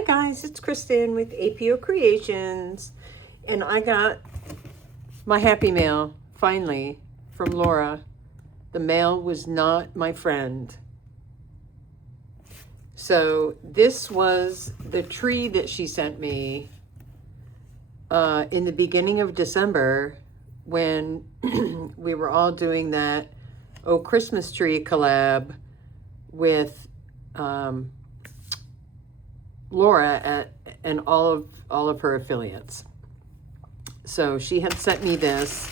Hi guys, it's Kristin with APO Creations, and I got my happy mail finally from Laura. The mail was not my friend. So this was the tree that she sent me in the beginning of December when we were all doing that Christmas tree collab with Laura and all of her affiliates. So she had sent me this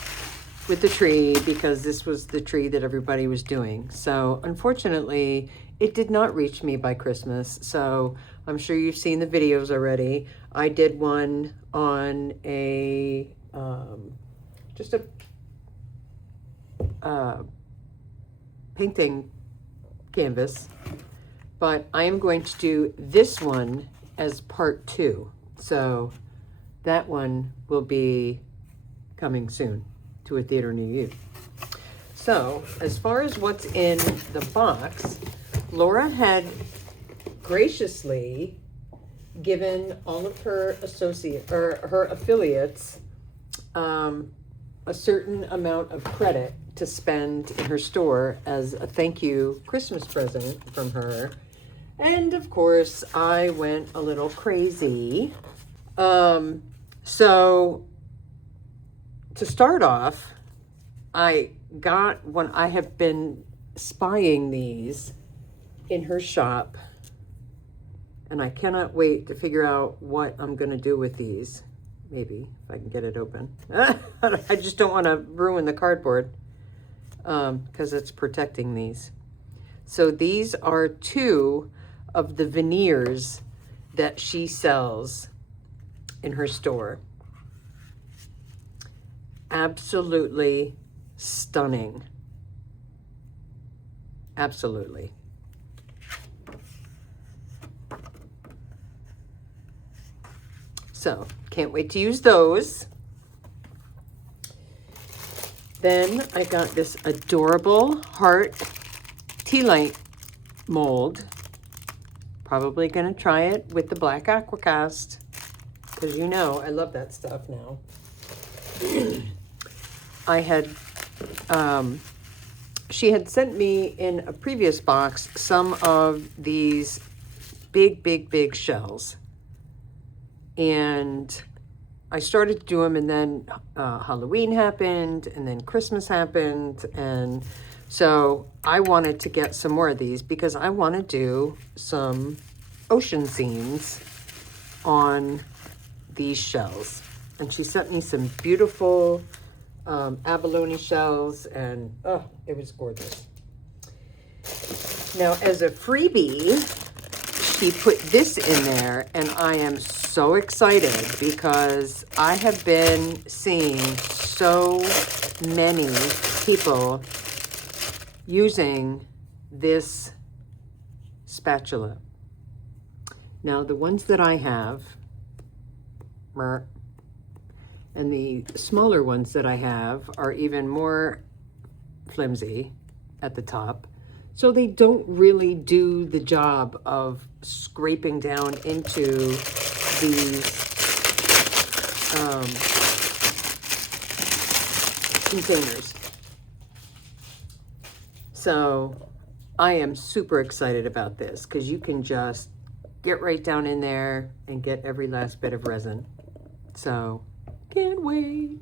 with the tree because this was the tree that everybody was doing. So unfortunately, it did not reach me by Christmas. So I'm sure you've seen the videos already. I did one on a just a painting canvas, but I am going to do this one as part 2. So that one will be coming soon to a theater near you. So as far as what's in the box, Laura had graciously given all of her her affiliates a certain amount of credit to spend in her store as a thank you Christmas present from her. And of course, I went a little crazy. So to start off, I got when I have been spying these in her shop, and I cannot wait to figure out what I'm going to do with these. Maybe if I can get it open. I just don't want to ruin the cardboard because it's protecting these. So these are 2 of the veneers that she sells in her store. Absolutely stunning. Absolutely. So, can't wait to use those. Then I got this adorable heart tea light mold. Probably going to try it with the black aqua cast, because you know I love that stuff now. I had, she had sent me in a previous box some of these big shells. And I started to do them, and then Halloween happened, and then Christmas happened, and so I wanted to get some more of these because I want to do some ocean scenes on these shells. And she sent me some beautiful abalone shells, and oh, it was gorgeous. Now, as a freebie, she put this in there, and I am so excited because I have been seeing so many people using this spatula. Now, the ones that I have, and the smaller ones that I have are even more flimsy at the top. So they don't really do the job of scraping down into these containers. So I am super excited about this because you can just get right down in there and get every last bit of resin. So can't wait.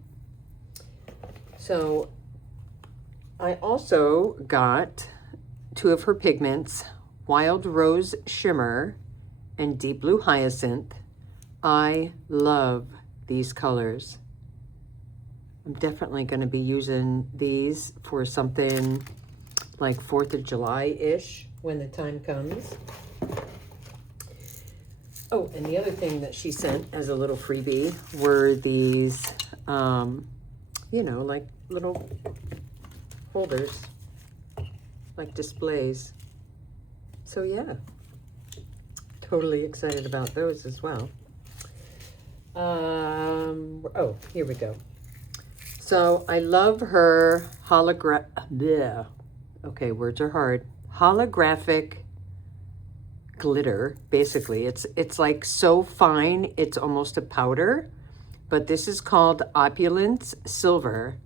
So I also got 2 of her pigments, Wild Rose Shimmer and Deep Blue Hyacinth. I love these colors. I'm definitely going to be using these for something like 4th of July-ish when the time comes. Oh, and the other thing that she sent as a little freebie were these, you know, like little holders, like displays. So yeah, totally excited about those as well. Oh, here we go. So I love her okay, words are hard. Holographic glitter, basically. It's like so fine, it's almost a powder, but this is called Opulence Silver.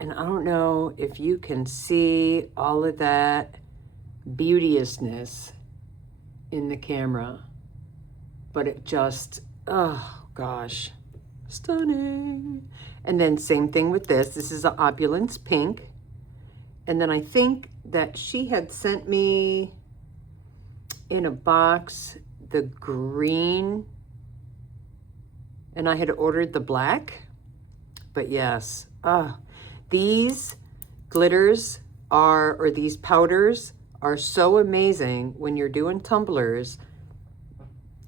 And I don't know if you can see all of that beauteousness in the camera, but it just, oh gosh, stunning. And then same thing with this. This is an Opulence Pink. And then I think that she had sent me in a box the green, and I had ordered the black. But yes, these glitters are, or these powders are so amazing when you're doing tumblers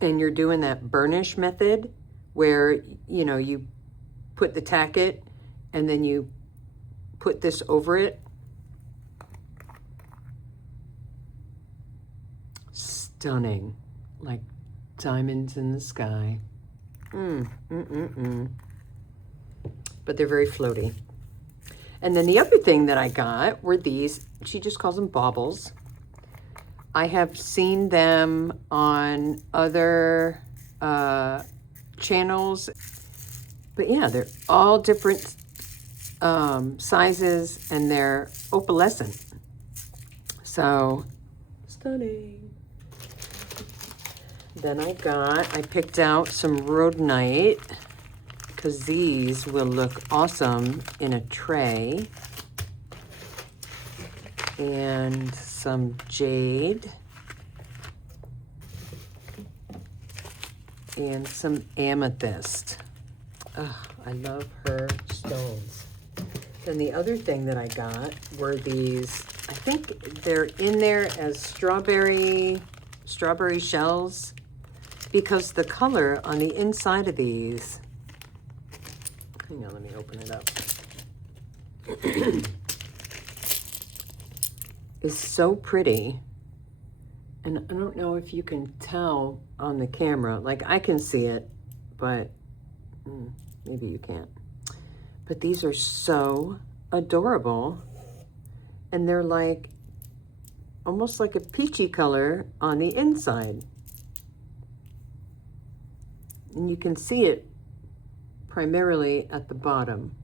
and you're doing that burnish method where, you know, you put the tacket and then you put this over it. Stunning, like diamonds in the sky. But they're very floaty. And then the other thing that I got were these, she just calls them baubles. I have seen them on other channels, but yeah, they're all different sizes and they're opalescent. So stunning. Then I picked out some rhodonite because these will look awesome in a tray. And some jade. And some amethyst. Oh, I love her stones. Then the other thing that I got were these, I think they're in there as strawberry shells, because the color on the inside of these, hang on, let me open it up, is so pretty. And I don't know if you can tell on the camera, like I can see it, but maybe you can't. But these are so adorable. And they're like, almost like a peachy color on the inside. And you can see it primarily at the bottom.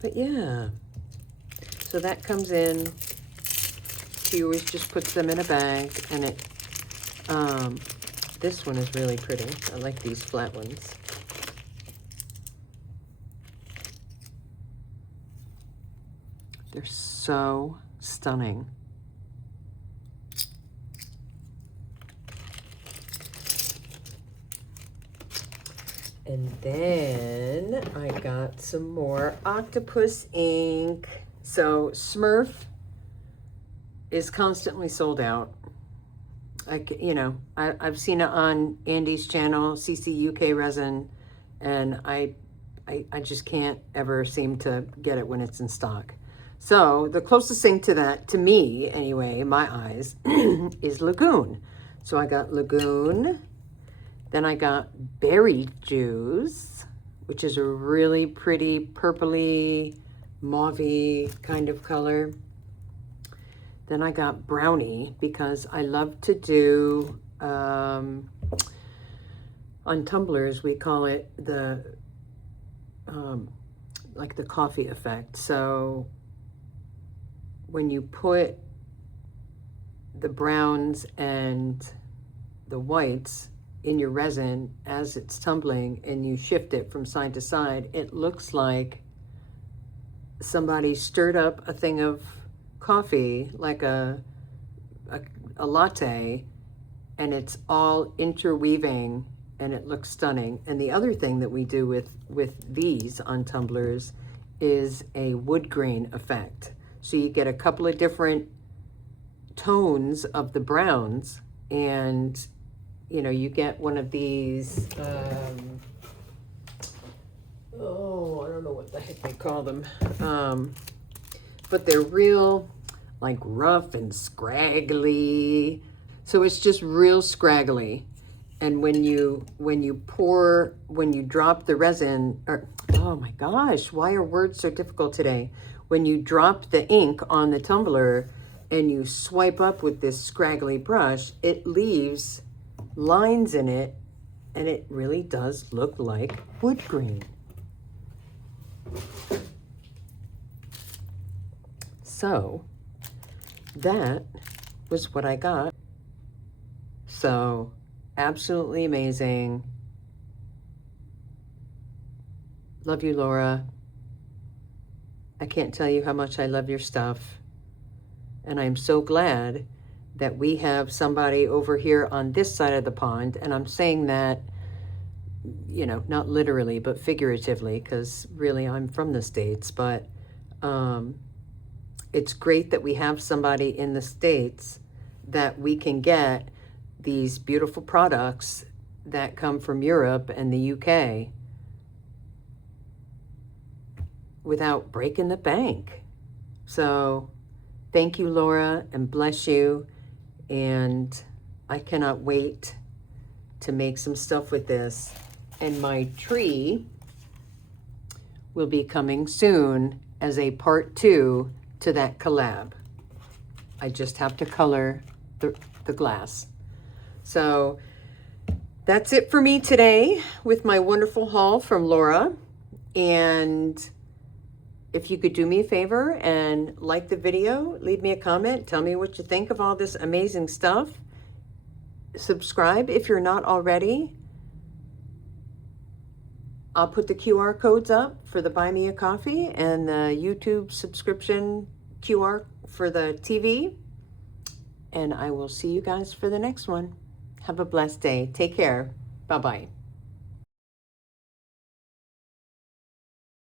But yeah, so that comes in. She always just puts them in a bag, and it, this one is really pretty. I like these flat ones. They're so stunning. And then I got some more octopus ink. So Smurf is constantly sold out. I've seen it on Andy's channel, CC UK Resin, and I just can't ever seem to get it when it's in stock. So the closest thing to that, to me anyway, in my eyes, is Lagoon. So I got Lagoon. Then I got Berry Juice, which is a really pretty purpley, mauvey kind of color. Then I got Brownie, because I love to do, on tumblers, we call it the, like the coffee effect. So when you put the browns and the whites in your resin as it's tumbling and you shift it from side to side, it looks like somebody stirred up a thing of coffee, like a latte, and it's all interweaving and it looks stunning. And the other thing that we do with these on tumblers is a wood grain effect. So you get a couple of different tones of the browns, and you know, you get one of these, oh, I don't know what the heck they call them, but they're real, like rough and scraggly. So it's just real scraggly. And when you drop the resin, or, oh my gosh, why are words so difficult today? When you drop the ink on the tumbler, and you swipe up with this scraggly brush, it leaves lines in it, and it really does look like wood grain. So that was what I got. So absolutely amazing. Love you, Laura. I can't tell you how much I love your stuff. And I'm so glad that we have somebody over here on this side of the pond. And I'm saying that, you know, not literally, but figuratively, because really I'm from the States. But it's great that we have somebody in the States that we can get these beautiful products that come from Europe and the UK without breaking the bank. So thank you, Laura, and bless you. And I cannot wait to make some stuff with this. And my tree will be coming soon as a part 2 to that collab. I just have to color the glass. So that's it for me today with my wonderful haul from Laura. And if you could do me a favor and like the video, leave me a comment, tell me what you think of all this amazing stuff. Subscribe if you're not already. I'll put the QR codes up for the Buy Me a Coffee and the YouTube subscription QR for the TV. And I will see you guys for the next one. Have a blessed day. Take care. Bye-bye.